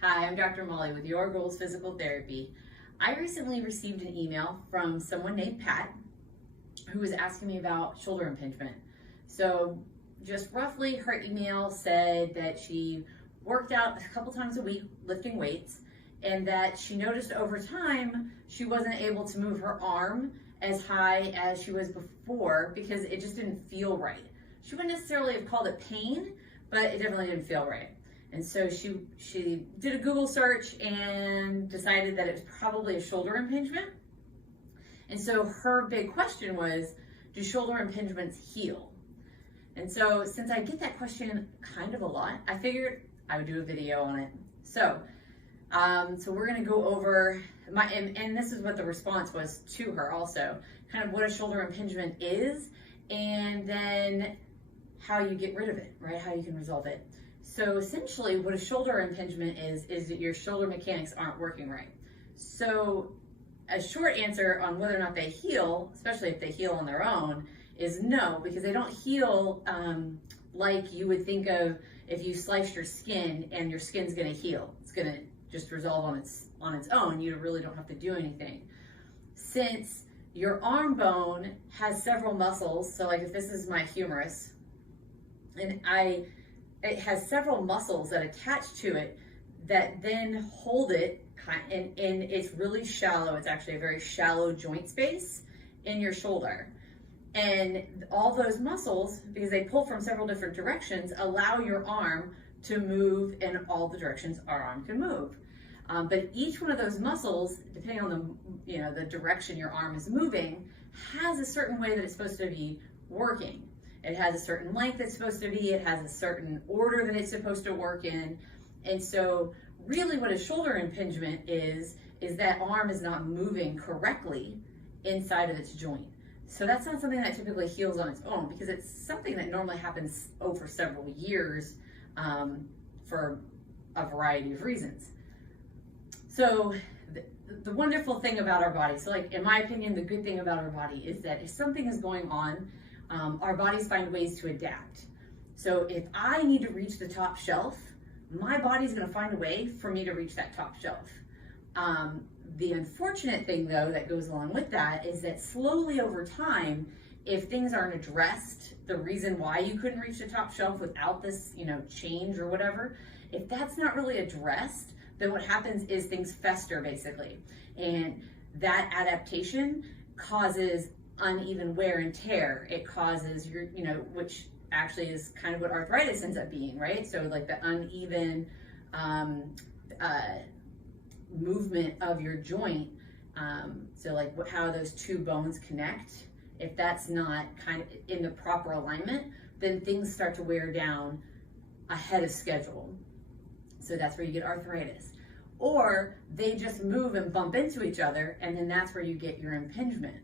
Hi, I'm Dr. Molly with Your Goals Physical Therapy. I recently received an email from someone named Pat who was asking me about shoulder impingement. So just roughly, her email said that she worked out a couple times a week lifting weights, and that she noticed over time she wasn't able to move her arm as high as she was before because it just didn't feel right. She wouldn't necessarily have called it pain, but it definitely didn't feel right. And so she did a Google search and decided that it was probably a shoulder impingement. And so her big question was, do shoulder impingements heal? And so since I get that question kind of a lot, I figured I would do a video on it. So we're gonna go over and this is what the response was to her also, kind of what a shoulder impingement is, and then how you get rid of it, right? How you can resolve it. So essentially what a shoulder impingement is that your shoulder mechanics aren't working right. So a short answer on whether or not they heal, especially if they heal on their own, is no, because they don't heal like you would think of if you sliced your skin and your skin's gonna heal. It's gonna just resolve on its own. You really don't have to do anything. Since your arm bone has several muscles, so like if this is my humerus, and it has several muscles that attach to it that then hold it, and it's really shallow. It's actually a very shallow joint space in your shoulder. And all those muscles, because they pull from several different directions, allow your arm to move in all the directions our arm can move. But each one of those muscles, depending on the direction your arm is moving, has a certain way that it's supposed to be working. It has a certain length it's supposed to be, it has a certain order that it's supposed to work in. And so really what a shoulder impingement is that arm is not moving correctly inside of its joint. So that's not something that typically heals on its own, because it's something that normally happens over several years for a variety of reasons. So the wonderful thing about our body, so like in my opinion, the good thing about our body is that if something is going on, our bodies find ways to adapt. So if I need to reach the top shelf, my body's gonna find a way for me to reach that top shelf. The unfortunate thing though that goes along with that is that slowly over time, if things aren't addressed, the reason why you couldn't reach the top shelf without this, change or whatever, if that's not really addressed, then what happens is things fester basically. And that adaptation causes uneven wear and tear. It causes which actually is kind of what arthritis ends up being, right? So like the uneven movement of your joint. So like how those two bones connect, if that's not kind of in the proper alignment, then things start to wear down ahead of schedule. So that's where you get arthritis. Or they just move and bump into each other, and then that's where you get your impingement.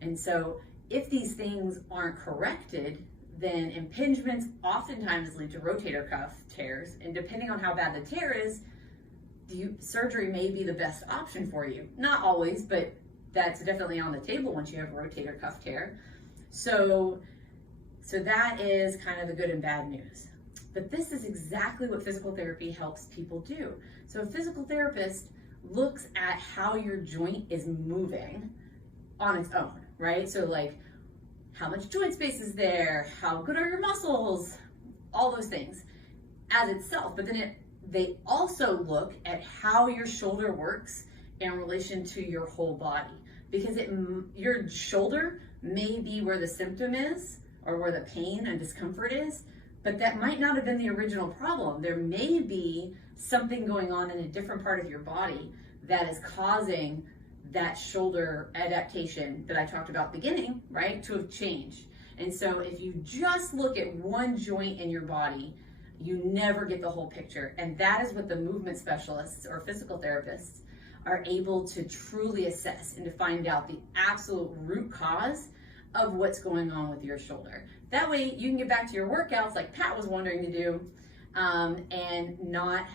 And so if these things aren't corrected, then impingements oftentimes lead to rotator cuff tears. And depending on how bad the tear is, surgery may be the best option for you. Not always, but that's definitely on the table once you have a rotator cuff tear. So that is kind of the good and bad news. But this is exactly what physical therapy helps people do. So a physical therapist looks at how your joint is moving on its own, right? So like how much joint space is there? How good are your muscles? All those things as itself. But then they also look at how your shoulder works in relation to your whole body, because your shoulder may be where the symptom is or where the pain and discomfort is, but that might not have been the original problem. There may be something going on in a different part of your body that is causing that shoulder adaptation that I talked about at the beginning, right, to have changed. And so if you just look at one joint in your body, you never get the whole picture. And that is what the movement specialists or physical therapists are able to truly assess and to find out the absolute root cause of what's going on with your shoulder. That way you can get back to your workouts like Pat was wanting to do, and not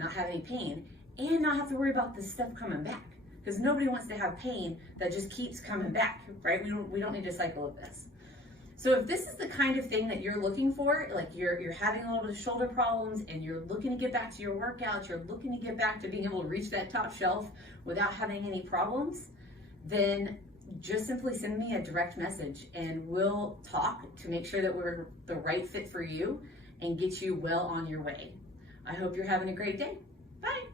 have any pain and not have to worry about this stuff coming back. Because nobody wants to have pain that just keeps coming back, right? We don't need a cycle of this. So if this is the kind of thing that you're looking for, like you're having a little bit of shoulder problems and you're looking to get back to your workouts, you're looking to get back to being able to reach that top shelf without having any problems, then just simply send me a direct message and we'll talk to make sure that we're the right fit for you and get you well on your way. I hope you're having a great day. Bye.